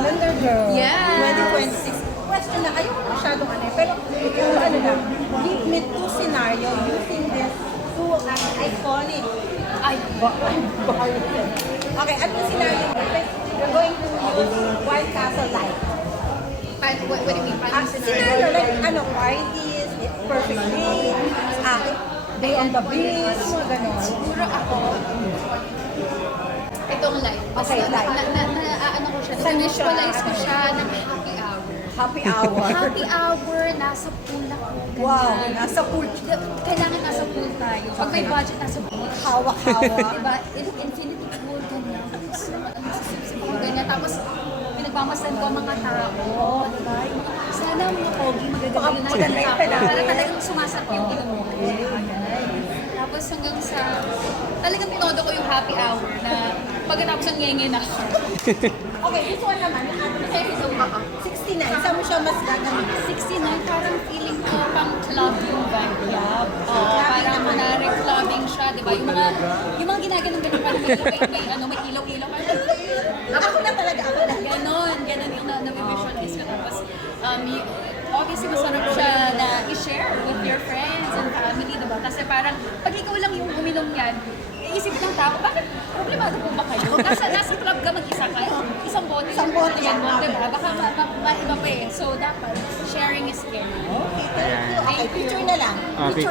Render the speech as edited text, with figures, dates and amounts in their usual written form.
calendar girl. Yes. 2026. Question na, ayoko masyadong pero ano lang, give me two scenario using this two iconic. Ay, Okay, at the scenario, you're going to use White Castle Light. what do you mean? Paano Scenario like, parties, perfect day, day on the beach, mga ganon. Siguro ako, itong life. Okay, life. Ano ko siya, Saan mo siya? visualize ko siya ng happy hour. Happy hour. Happy hour, nasa pool ako. ganyan. Wow, nasa pool. Kailangan nasa pool tayo. Pag may budget, nasa pool. Hawak-hawak. Diba? Infinity pool, ganyan. Tapos, sip-sip ako, ganyan. Tapos, pinagmamasan ko ang mga tao. Diba? Sana ang mga pogi, magagawin na Maganda yung pedal. para talagang sumasap yung ilong mo. Tapos hanggang sa, talagang pinodo ko yung happy hour na pagkatapos ang ngenge na ako. Okay, this one naman, Heavy so maka. 69. Saan mo siya mas gagamitin? 69, parang feeling ko pang club yung vibe niya. Oo, Clubbing parang naman. kunwari clubbing siya, di ba? Yung mga ginaganon ganun, parang may ilaw-ilaw. Ako na talaga, ako na. Ganon yung na-visualize ko. Tapos, obviously, masarap siya na i-share with your friends and family, di ba? Kasi parang, pag ikaw lang yung uminom yan, iisip ng tao, bakit problemado po ba kayo? Nasa club ka mag-isa ka, isang bote. Isang bote yan, Di ba? Baka maiba pa eh. So, dapat, sharing is caring. Okay, thank you. Okay, picture na lang. Picture.